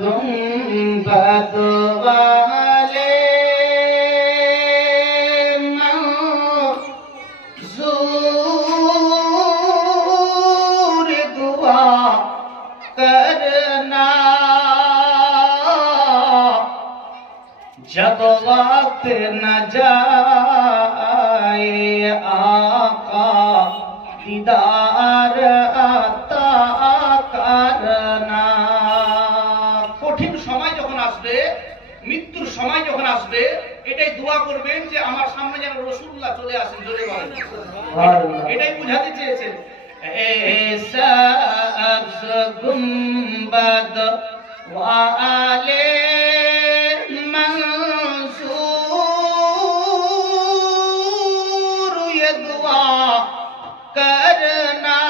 गुंबद वाले मंजूर दुआ करना जब वक्त न जाए आका दीदार आता करना। কঠিন সময় যখন আসবে, মৃত্যুর সময় যখন আসবে, এটাই দোয়া করবেন যে আমার সামনে যেন রাসূলুল্লাহ চলে আসেন। জোরে বলেন সুবহানাল্লাহ। এটাই বুঝাতে চেয়েছেন। ऐसा गुंबद वाले मंसूर ये दुआ करना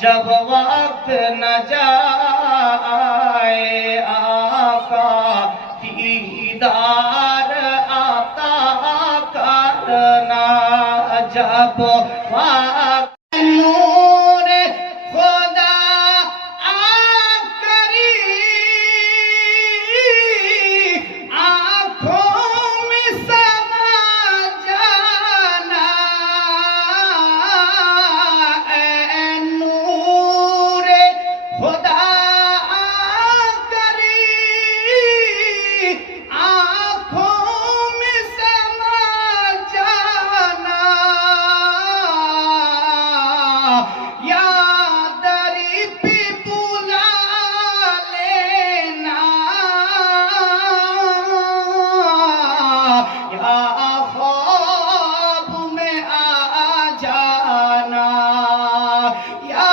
जब वक्त न जाए आका दीदार आता करना जब वक्त नूर खुदा आकरी आँखों में समा जाना नूर खुदा आकरी आँखों में समा जाना या दरी पे बुला लेना या ख्वाब में आ जाना या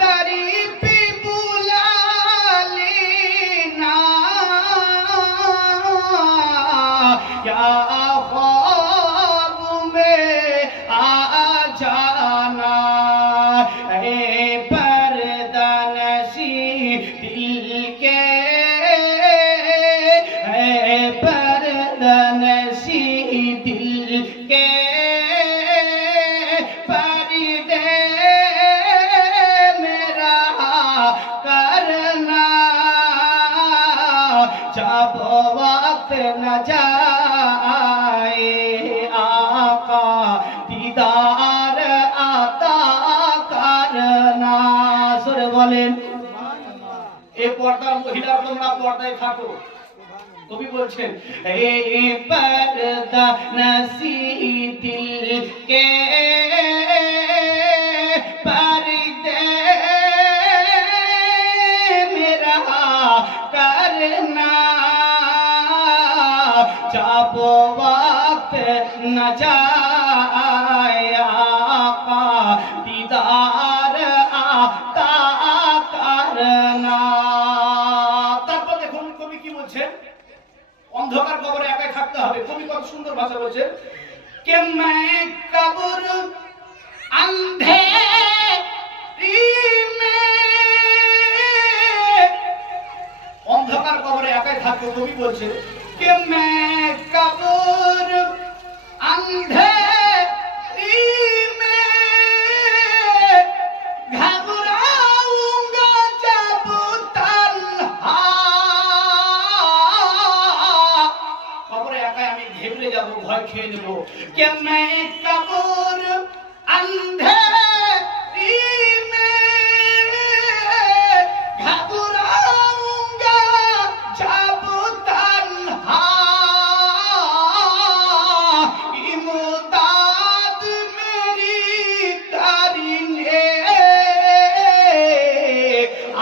दरी पे बुला लेना या ख्वाब में आ जाना ए पर्दानशी दिल के ए पर्दानशी दिल के पर्दे मेरा करना जब वक्त न जाए आका दीदार आता करना। सुरे বলেন এই পর্দার মহিলা তোমরা পর্দায় থাকো। কবি বলছেন এ পর্দা নসি দিল কে पर्दे मेरा करना जब वक्त न जाए आका दीदार आता करना। তারপর দেখুন কবি কি বলছেন, অন্ধকার কবরে একাই থাকতে হবে। কবি কত সুন্দর ভাষা বলছেন कि मैं कब्र अंधेरी में অন্ধকার কবরে একাই থাকতে কবি বলছে कि मैं कब्र अंधेरी में घबराऊंगा जब तन्हा কবরে একাই আমি ঘেবড়ে যাব, ভয় খেয়ে নেব। कि मैं कब्र अंधेरी में घबराऊंगा जब तन्हा इमदाद मेरी करने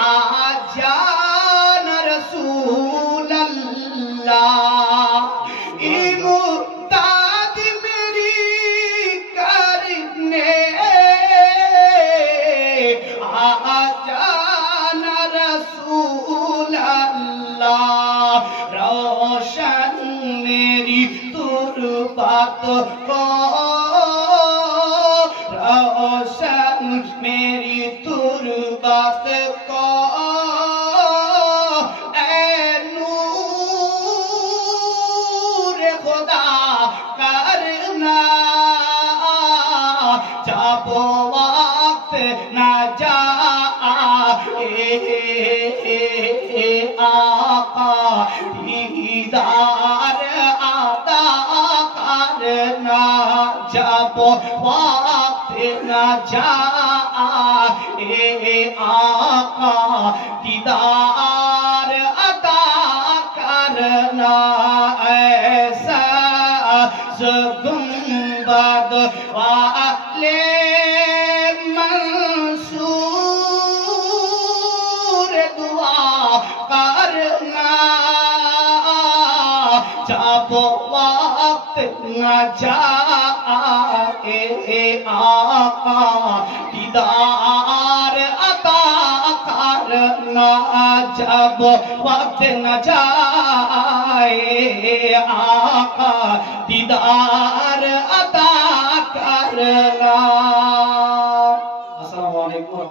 आ जाना रसूल अल्लाह इमदाद मेरी करने आ जाना रसूल अल्लाह रोशन मेरी तुरबत को रोशन मेरी तुरबत को ऐ नूर खुदा करना जब वक्त जाए आका दीदार अता करना ऐसा गुंबद वाले मंसूर दुआ करना जब वक्त न जाए आका दीदार अता करना जब वक्त न जाए आका दीदार अता करना। अस्सलामु अलैकुम।